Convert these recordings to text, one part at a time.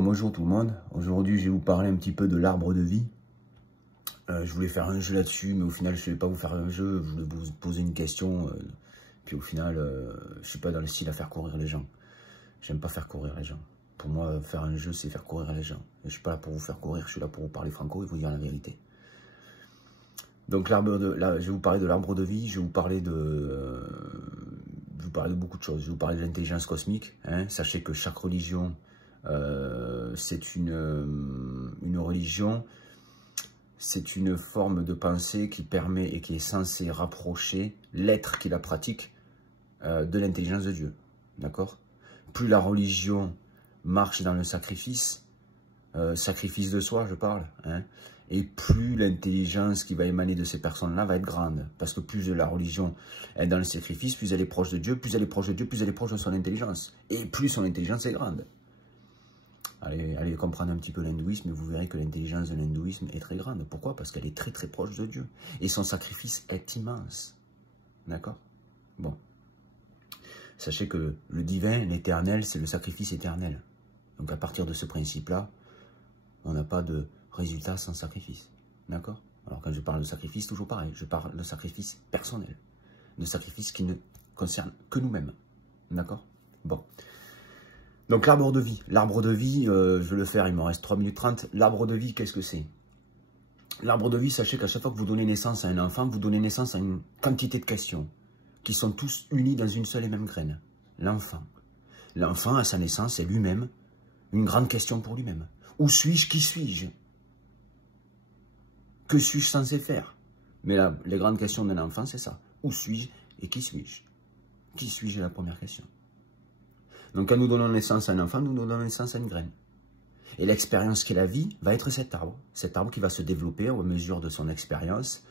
Bonjour tout le monde, aujourd'hui je vais vous parler un petit peu de l'arbre de vie. Je voulais faire un jeu là-dessus, mais au final je ne vais pas vous faire un jeu, je voulais vous poser une question, puis au final je ne suis pas dans le style à faire courir les gens. J'aime pas faire courir les gens. Pour moi, faire un jeu, c'est faire courir les gens. Et je ne suis pas là pour vous faire courir, je suis là pour vous parler franco et vous dire la vérité. Donc là, je vais vous parler de l'arbre de vie, je vais vous parler de beaucoup de choses. Je vais vous parler de l'intelligence cosmique. Sachez que chaque religion, c'est une religion, c'est une forme de pensée qui permet et qui est censée rapprocher l'être qui la pratique de l'intelligence de Dieu. D'accord? Plus la religion marche dans le sacrifice, sacrifice de soi, je parle, et plus l'intelligence qui va émaner de ces personnes-là va être grande. Parce que plus la religion est dans le sacrifice, plus elle est proche de Dieu, plus elle est proche de Dieu, plus elle est proche de son intelligence. Et plus son intelligence est grande. Allez comprendre un petit peu l'hindouisme et vous verrez que l'intelligence de l'hindouisme est très grande. Pourquoi? Parce qu'elle est très très proche de Dieu. Et son sacrifice est immense. D'accord? Bon. Sachez que le divin, l'éternel, c'est le sacrifice éternel. Donc à partir de ce principe-là, on n'a pas de résultat sans sacrifice. D'accord? Alors quand je parle de sacrifice, toujours pareil. Je parle de sacrifice personnel. De sacrifice qui ne concerne que nous-mêmes. D'accord? Bon. Donc l'arbre de vie. L'arbre de vie, je vais le faire, il me reste 3 minutes 30. L'arbre de vie, qu'est-ce que c'est? L'arbre de vie, sachez qu'à chaque fois que vous donnez naissance à un enfant, vous donnez naissance à une quantité de questions qui sont tous unis dans une seule et même graine. L'enfant. L'enfant, à sa naissance, est lui-même une grande question pour lui-même. Où suis-je? Qui suis-je? Que suis-je censé faire? Mais là, les grandes questions d'un enfant, c'est ça. Où suis-je et qui suis-je? Qui suis-je est la première question. Donc quand nous donnons naissance à un enfant, nous donnons naissance à une graine. Et l'expérience qu'est la vie va être cet arbre qui va se développer au mesure de son expérience,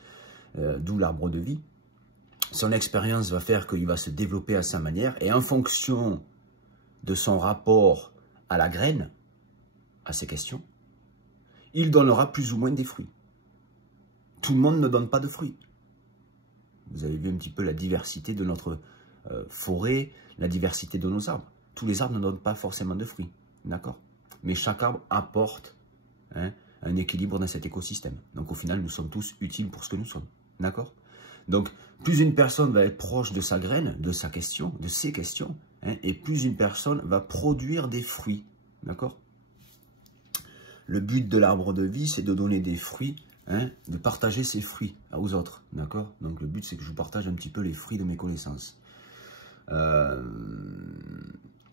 d'où l'arbre de vie. Son expérience va faire qu'il va se développer à sa manière, et en fonction de son rapport à la graine, à ces questions, il donnera plus ou moins des fruits. Tout le monde ne donne pas de fruits. Vous avez vu un petit peu la diversité de notre forêt, la diversité de nos arbres. Tous les arbres ne donnent pas forcément de fruits, d'accord? Mais chaque arbre apporte un équilibre dans cet écosystème. Donc au final, nous sommes tous utiles pour ce que nous sommes, d'accord? Donc plus une personne va être proche de sa graine, de sa question, de ses questions, et plus une personne va produire des fruits, d'accord? Le but de l'arbre de vie, c'est de donner des fruits, de partager ses fruits aux autres, d'accord? Donc le but, c'est que je vous partage un petit peu les fruits de mes connaissances.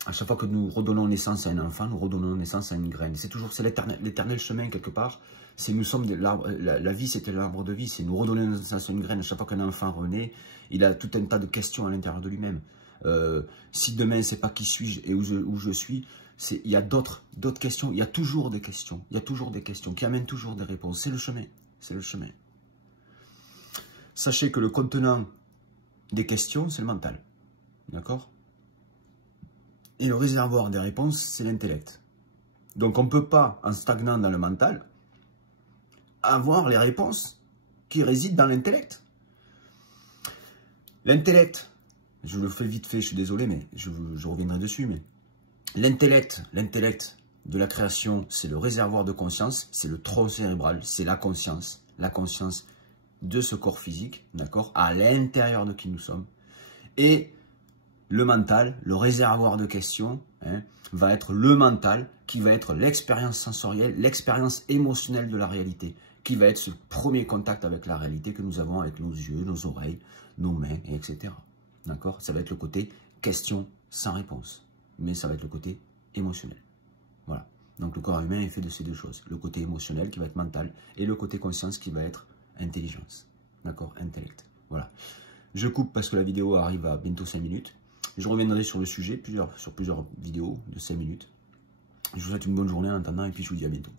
À chaque fois que nous redonnons naissance à un enfant, nous redonnons naissance à une graine. C'est l'éternel chemin quelque part. Nous sommes la vie, c'était l'arbre de vie. C'est nous redonner naissance à une graine. À chaque fois qu'un enfant renaît, il a tout un tas de questions à l'intérieur de lui-même. Si demain, c'est pas qui suis-je et où je suis, il y a d'autres questions. Il y a toujours des questions. Il y a toujours des questions qui amènent toujours des réponses. C'est le chemin. C'est le chemin. Sachez que le contenant des questions, c'est le mental. D'accord? Et le réservoir des réponses, c'est l'intellect. Donc on ne peut pas, en stagnant dans le mental, avoir les réponses qui résident dans l'intellect. L'intellect, je le fais vite fait, je suis désolé, mais je reviendrai dessus, mais l'intellect de la création, c'est le réservoir de conscience, c'est le tronc cérébral, c'est la conscience de ce corps physique, d'accord, à l'intérieur de qui nous sommes. Et le mental, le réservoir de questions, va être le mental qui va être l'expérience sensorielle, l'expérience émotionnelle de la réalité, qui va être ce premier contact avec la réalité que nous avons avec nos yeux, nos oreilles, nos mains, etc. D'accord? Ça va être le côté question sans réponse, mais ça va être le côté émotionnel. Voilà. Donc le corps humain est fait de ces deux choses. Le côté émotionnel qui va être mental et le côté conscience qui va être intelligence. D'accord? Intellect. Voilà. Je coupe parce que la vidéo arrive à bientôt 5 minutes. Je reviendrai sur le sujet sur plusieurs vidéos de 5 minutes. Je vous souhaite une bonne journée en attendant et puis je vous dis à bientôt.